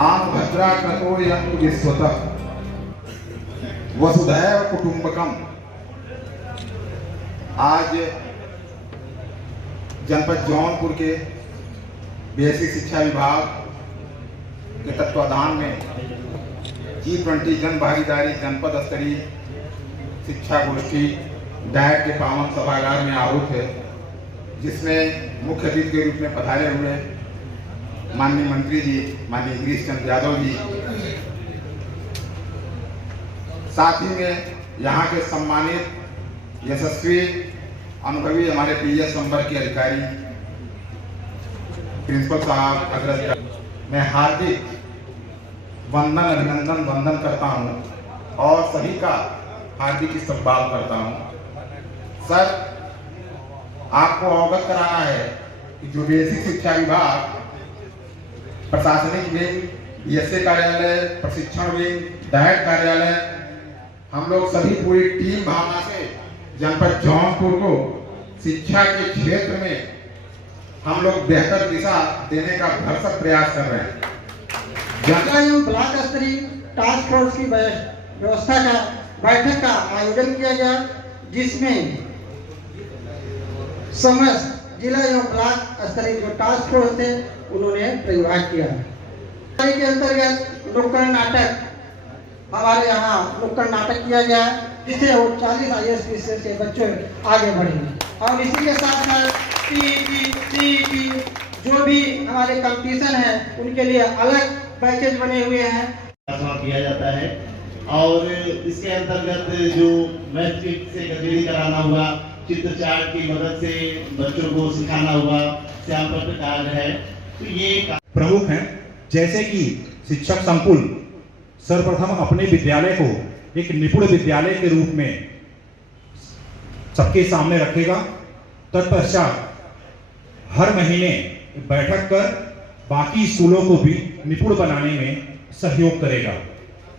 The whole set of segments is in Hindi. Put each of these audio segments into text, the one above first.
आम भद्रा कृतो यन्तु विश्वतः वसुधैव कुटुंबकम। आज जनपद जौनपुर के बेसिक शिक्षा विभाग के तत्वाधान में G20 जन भागीदारी जनपद स्तरीय शिक्षा गोष्ठी डायट के पावन सभागार में आहूत है, जिसमें मुख्य अतिथि के रूप में पधारे हुए माननीय मंत्री जी माननीय गिरीश चंद्र यादव जी, साथ ही में यहाँ के सम्मानित यशस्वी अनुभवी हमारे पीएस नंबर के अधिकारी प्रिंसिपल साहब, अग्रज, मैं हार्दिक अभिनंदन वंदन करता हूँ और सभी का हार्दिक इस्तकबाल करता हूँ। सर, आपको अवगत कराना है कि जो बेसिक शिक्षा विभाग प्रशासनिक विंग, बीएसए कार्यालय, प्रशिक्षण विंग, डायट कार्यालय, हम लोग सभी पूरी टीम भावना से जनपद जौनपुर को शिक्षा के क्षेत्र में हम लोग बेहतर दिशा देने का भरसक प्रयास कर रहे हैं। जिला एवं ब्लॉक स्तरीय टास्क फोर्स की व्यवस्था का बैठक का आयोजन किया गया, जिसमें समस्त जिला एवं ब्लॉक स्तरीय जो टास्क फोर्स थे उन्होंने प्रतिभाग किया। के अंतर्गत नुक्कड़ नाटक हमारे यहाँ नुक्कड़ नाटक किया गया, जिससे वो 40 IAS के बच्चे आगे बढ़ेंगे। और इसी के साथ साथ CET जो भी हमारे कंपटीशन है उनके लिए अलग पैकेज बने हुए हैं, किया जाता है। और इसके अंतर्गत जो मैट्रिक से गतिविधि कराना हुआ, चित्र चार्ट की मदद से बच्चों को सिखाना हुआ, श्याम पत्र कार्ड है, तो ये प्रमुख हैं। जैसे कि शिक्षक संकुल सर्वप्रथम अपने विद्यालय को एक निपुण विद्यालय के रूप में सबके सामने रखेगा। तत्पश्चात हर महीने बैठक कर बाकी स्कूलों को भी निपुण बनाने में सहयोग करेगा।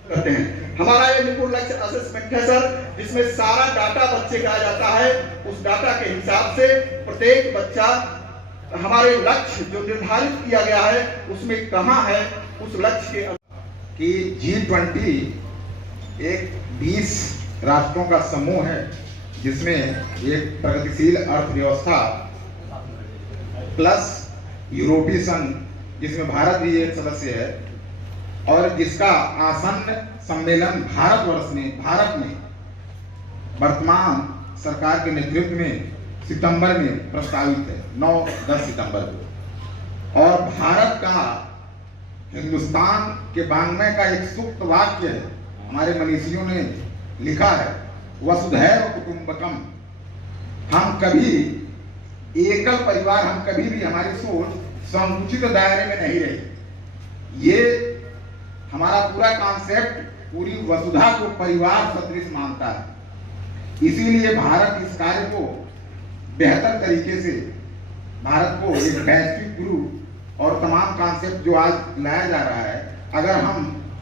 करते हैं। हमारा ये निपुण लक्ष्य असेसमेंट है सर, जिसमें सारा डाटा बच्चे का आ जाता है। उस डाटा के हिसाब से प्रत्येक बच्चा हमारे लक्ष्य जो निर्धारित किया गया है उसमें कहाँ है, उस लक्ष्य के कि G20 एक 20 राष्ट्रों का समूह है, जिसमें एक प्रगतिशील अर्थव्यवस्था प्लस यूरोपीय संघ, जिसमें भारत भी एक सदस्य है, और जिसका आसन्न सम्मेलन भारत में वर्तमान सरकार के नेतृत्व में सितंबर में प्रस्तावित है, 9-10 सितंबर को। और भारत का हिंदुस्तान के वाङ्मय का एक सूक्त वाक्य है, हमारे मनीषियों ने लिखा है, वसुधैव कुटुंबकम। हम कभी एकल परिवार, हम कभी भी, हमारी सोच संकुचित दायरे में नहीं रही। ये हमारा पूरा कॉन्सेप्ट पूरी वसुधा को परिवार सदृश मानता है। इसीलिए भारत इस कार्य को बेहतर तरीके से, भारत को एक वैश्विक गुरु और तमाम कॉन्सेप्ट जो आज लाया जा रहा है, अगर हम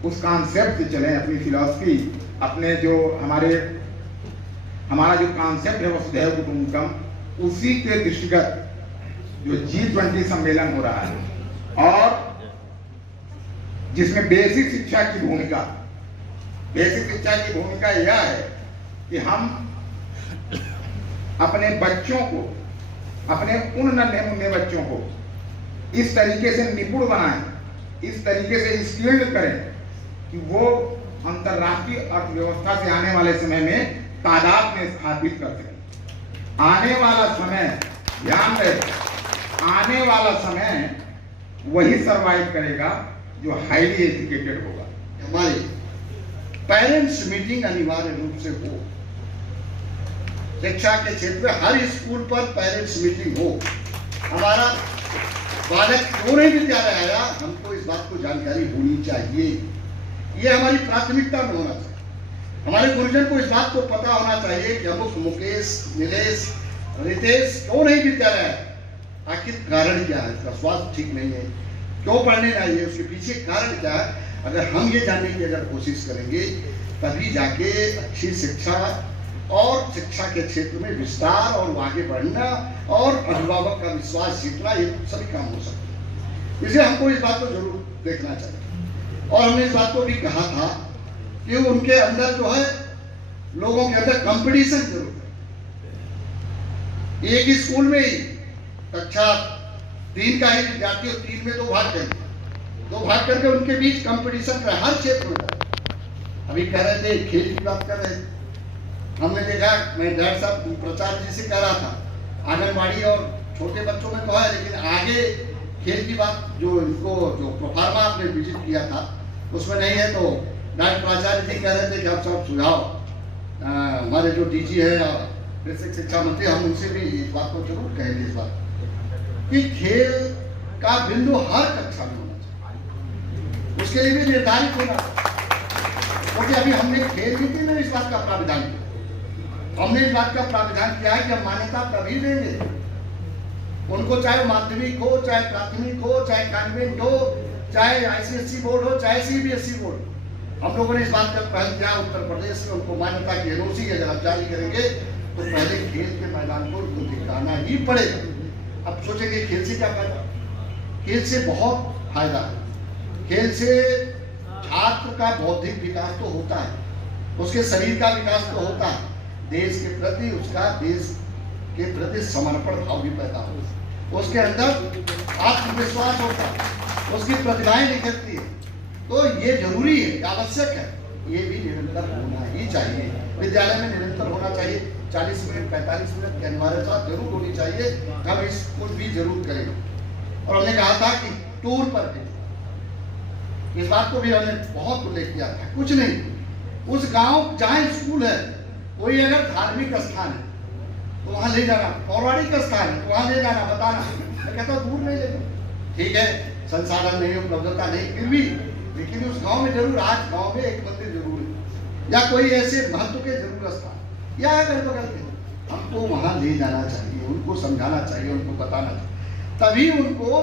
उस कॉन्सेप्ट से चलें, अपनी फिलॉसफी, अपने जो हमारा जो कॉन्सेप्ट है वसुधैव कुटुंबकम, उसी के दृष्टिगत जो G20 सम्मेलन हो रहा है, और जिसमें बेसिक शिक्षा की भूमिका यह है कि हम अपने बच्चों को, अपने उन नन्हे मुन्ने बच्चों को इस तरीके से निपुण बनाएं, इस तरीके से स्किल्ड करें कि वो अंतर्राष्ट्रीय अर्थव्यवस्था से आने वाले समय में तादाद में स्थापित कर सकें। आने वाला समय, ध्यान रहे, आने वाला समय वही सर्वाइव करेगा जो हाईली एजुकेटेड होगा। हमारी पेरेंट्स मीटिंग अनिवार्य रूप से हो, शिक्षा के क्षेत्र में हर स्कूल पर पेरेंट्स मीटिंग हो। हमारा बालक क्यों नहीं विद्यालय आया, हमको इस बात को जानकारी होनी चाहिए। ये हमारी प्राथमिकता में होना चाहिए। हमारे गुरुजन को इस बात को पता होना चाहिए कि अमुक मुकेश, नीलेश, रितेश क्यों नहीं विद्यालय आए, आखिर कारण क्या है। इसका स्वास्थ्य ठीक नहीं है, क्यों पढ़ने नहीं है, उसके पीछे कारण क्या है। अगर हम ये जानने की अगर कोशिश करेंगे, तभी जाके अच्छी शिक्षा और शिक्षा के क्षेत्र में विस्तार और आगे बढ़ना और अभिभावक का विश्वास जीतना, ये सभी काम हो सकते हैं। इसलिए हमको इस बात को जरूर देखना चाहिए। और हमने इस बात को भी कहा था कि उनके अंदर जो है लोगों के अंदर कंपटीशन जरूर है। एक ही स्कूल में ही कक्षा 3 का ही विद्यार्थी और 3 में 2 भाग करेंगे, 2 भाग करके उनके बीच कंपटीशन कर हर क्षेत्र में। अभी कह रहे थे खेल की बात कर रहे थे, हमने देखा, मैं डॉक्टर साहब प्रचार जी से कह रहा था, आंगनबाड़ी और छोटे बच्चों में तो है, लेकिन आगे खेल की बात जो इनको जो प्रोफार्मा आपने विजिट किया था उसमें नहीं है। तो डॉक्टर प्राचार्य जी कह रहे थे कि आप सब सुझाव हमारे जो डीजी है और बेसिक शिक्षा मंत्री, हम उनसे भी इस बात को जरूर कहेंगे, इस बात कि खेल का बिंदु हर कक्षा में होना चाहिए, उसके लिए भी निर्धारित होना। क्योंकि अभी हमने खेल नीति में इस बात का प्राविधान किया, हमने इस बात का प्राविधान किया है कि हम मान्यता तभी देंगे उनको, चाहे माध्यमिक हो, चाहे प्राथमिक हो, चाहे कॉन्वेंट हो, चाहे आईसीएसई बोर्ड हो, चाहे सीबीएसई बोर्ड। हम लोगों ने इस बात का पहल किया, उत्तर प्रदेश में उनको मान्यता की एनओसी अगर आप जारी करेंगे तो पहले खेल के मैदान को उनको दिखाना ही पड़ेगा। अब सोचेंगे खेल से क्या फायदा? खेल से बहुत फायदा है। खेल से छात्र का बौद्धिक विकास तो होता है, उसके शरीर का विकास तो होता है, देश के प्रति उसका देश के प्रति समर्पण भाव भी पैदा होता है, उसके अंदर आत्मविश्वास होता है, उसकी प्रतिभाएं निखरती है। तो ये जरूरी है, आवश्यक है, ये भी निरंतर होना ही चाहिए। विद्यालय में निरंतर होना चाहिए, 40 मिनट 45 मिनट की अनिवार्यता जरूर होनी चाहिए। हम इसको भी जरूर करेंगे। और हमने कहा था कि टूर पर भी इस बात को भी हमने बहुत उल्लेख किया था। कुछ नहीं, उस गांव जहां स्कूल है, कोई अगर धार्मिक स्थान है तो वहां ले जाना, पौराणिक स्थान है तो वहां ले जाना, बताना। मैं कहता हूं दूर नहीं ले जाना, ठीक है, संसाधन नहीं, उपलब्धता नहीं, फिर भी लेकिन उस गांव में जरूर, आज गांव में एक मंदिर जरूर है या कोई ऐसे महत्व के जरूर स्थान या अगर बगल के, हमको वहां ले जाना चाहिए, उनको समझाना चाहिए, उनको बताना चाहिए। तभी उनको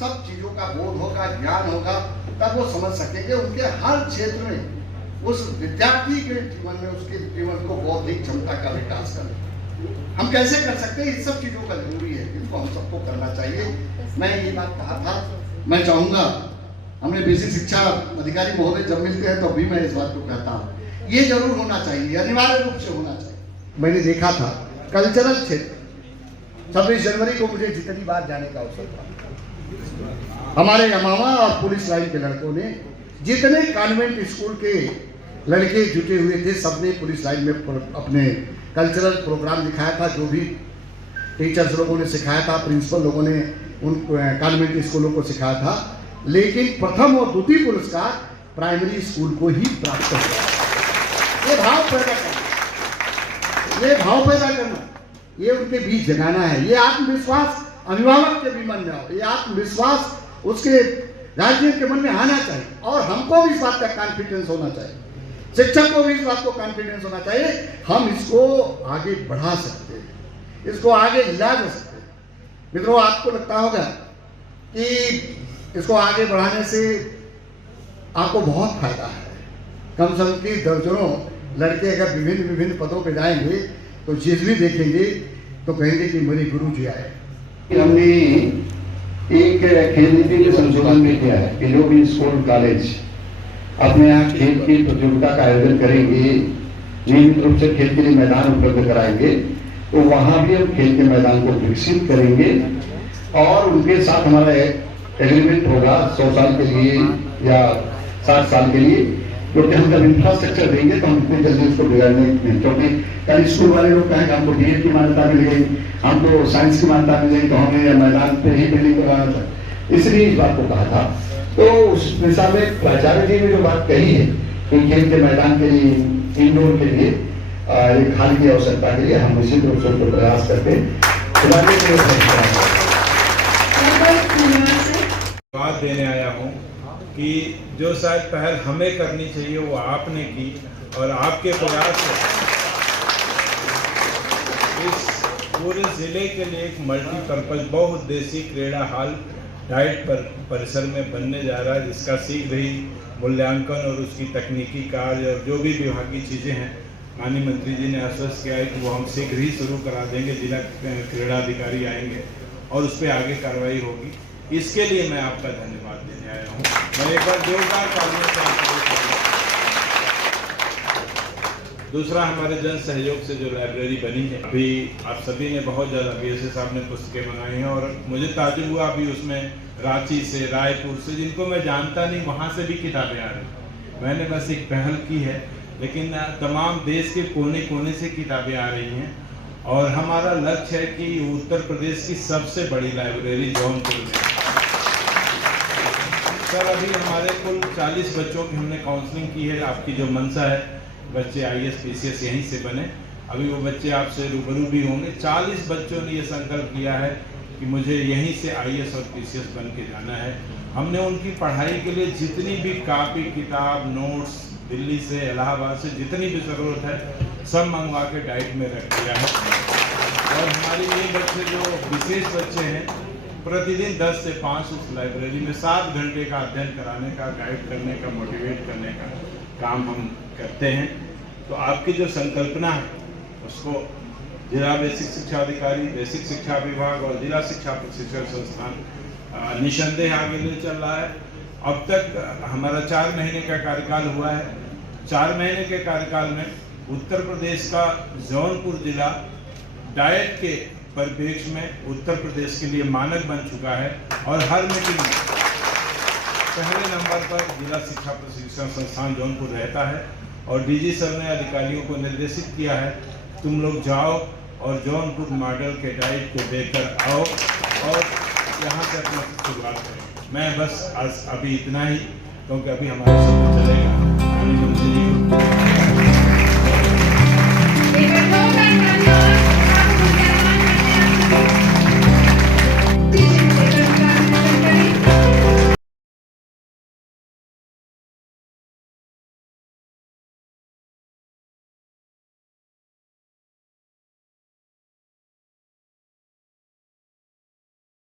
सब चीजों का बोध होगा, ज्ञान होगा, तब वो समझ सकेंगे। उनके हर क्षेत्र में उस विद्यार्थी के जीवन में, उसके जीवन को बौद्धिक क्षमता का विकास करें। हम कैसे कर सकते हैं? इन सब चीजों का जरूरी है, इनको हम सबको करना चाहिए। मैं ये बात कहा था, मैं चाहूंगा, हमने बेसिक शिक्षा अधिकारी महोदय जब मिलते हैं तो भी मैं इस बात को कहता हूँ, ये जरूर होना चाहिए, अनिवार्य रूप से होना चाहिए। मैंने देखा था कल्चरल क्षेत्र, 26 जनवरी को मुझे जितनी बार जाने का अवसर था, हमारे अमावा और पुलिस लाइन के लड़कों ने, जितने कॉन्वेंट स्कूल के लड़के जुटे हुए थे, सबने पुलिस लाइन में अपने कल्चरल प्रोग्राम दिखाया था। जो भी टीचर्स लोगों ने सिखाया था, प्रिंसिपल लोगों ने उन कॉन्वेंट स्कूलों को सिखाया था, लेकिन प्रथम और द्वितीय पुरस्कार प्राइमरी स्कूल को ही प्राप्त हुआ। ये भाव पैदा करना, ये भाव पैदा करना, ये उनके बीच जगाना है। ये आत्मविश्वास अभिभावक के भी मन में हो, ये आत्मविश्वास उसके गार्जियन के मन में आना चाहिए, और हमको भी इस बात का कॉन्फिडेंस होना चाहिए, शिक्षक को भी इस बात को कॉन्फिडेंस होना चाहिए। हम इसको आगे बढ़ा सकते हैं, इसको आगे ला जा सकते हैं। मित्रों, आपको लगता होगा कि इसको आगे बढ़ाने से आपको बहुत फायदा है। कम से कम की दर्जनों लड़के अगर विभिन्न विभिन्न पदों पर जाएंगे तो जिस भी देखेंगे तो कहेंगे कि मेरे गुरु जी आए। हमने एक खेल नीति के संशोधन में किया है कि जो भी स्कूल कॉलेज अपने यहाँ खेल की प्रतियोगिता का आयोजन करेंगे, नियमित रूप से खेल के लिए मैदान उपलब्ध कराएंगे, तो वहां भी हम खेल के मैदान को विकसित करेंगे और उनके साथ हमारा एग्रीमेंट होगा 100 साल के लिए या 60 साल के लिए, क्योंकि हम जब इंफ्रास्ट्रक्चर देंगे तो हम इतनी जल्दी उसको बिगाड़ने नहीं। क्योंकि कल स्कूल वाले लोग कहेंगे हमको डीएड की मान्यता मिल गई, हमको साइंस की मान्यता मिल गई, तो हमें मैदान पे ही बिल्डिंग बनाना था, इसलिए इस बात को कहा था। तो उस दिशा में प्राचार्य जी ने जो बात कही है कि खेल के मैदान के लिए, इंडोर के लिए एक खाल की आवश्यकता के लिए हम निश्चित रूप से प्रयास करते हैं। बात देने आया हूँ कि जो शायद पहल हमें करनी चाहिए वो आपने की, और आपके प्रयास से इस पूरे जिले के लिए एक मल्टीपर्पज बहुउद्देशीय क्रीड़ा हॉल डाइट परिसर में बनने जा रहा है, जिसका शीघ्र ही मूल्यांकन और उसकी तकनीकी कार्य और जो भी विभागीय चीज़ें हैं, माननीय मंत्री जी ने आश्वस्त किया है कि वो हम शीघ्र ही शुरू करा देंगे। जिला क्रीड़ा अधिकारी आएंगे और उस पर आगे कार्रवाई होगी। इसके लिए मैं आपका धन्यवाद देने आया हूँ। मैं एक बार जोरदार तालियों से दूसरा, हमारे जन सहयोग से जो लाइब्रेरी बनी है, अभी आप सभी ने बहुत ज़्यादा BSA साहब ने पुस्तकें मंगाई हैं और मुझे ताजुब हुआ अभी उसमें रांची से, रायपुर से, जिनको मैं जानता नहीं वहाँ से भी किताबें आ रही। मैंने बस एक पहल की है, लेकिन तमाम देश के कोने कोने से किताबें आ रही हैं और हमारा लक्ष्य है कि उत्तर प्रदेश की सबसे बड़ी लाइब्रेरी जौनपुर में। सर, अभी हमारे कुल 40 बच्चों की हमने काउंसलिंग की है। आपकी जो मंशा है बच्चे IAS PCS यहीं से बने, अभी वो बच्चे आपसे रूबरू भी होंगे। 40 बच्चों ने ये संकल्प किया है कि मुझे यहीं से IAS और PCS बन के जाना है। हमने उनकी पढ़ाई के लिए जितनी भी कापी किताब नोट्स दिल्ली से, इलाहाबाद से जितनी भी ज़रूरत है सब मंगवा के डाइट में रख दिया है। और हमारे ये बच्चे जो विशेष बच्चे हैं, प्रतिदिन 10 से 5 उस लाइब्रेरी में 7 घंटे का अध्ययन कराने का, गाइड करने का, मोटिवेट करने का काम हम करते हैं। तो आपकी जो संकल्पना है उसको जिला बेसिक शिक्षा अधिकारी, बेसिक शिक्षा विभाग और जिला शिक्षा प्रशिक्षण संस्थान निसंदेह आगे ले चल रहा है। अब तक हमारा 4 महीने का कार्यकाल हुआ है। 4 महीने के कार्यकाल में उत्तर प्रदेश का जौनपुर जिला डाइट के परिप्रेक्ष्य में उत्तर प्रदेश के लिए मानक बन चुका है और हर मीटिंग में पहले नंबर पर जिला शिक्षा प्रशिक्षण संस्थान जौनपुर रहता है। और DG सर ने अधिकारियों को निर्देशित किया है, तुम लोग जाओ और जौनपुर मॉडल के डाइट को देकर आओ और यहाँ से अपना शुरुआत करें। मैं बस आज अभी इतना ही, क्योंकि अभी हमारा समय चलेगा।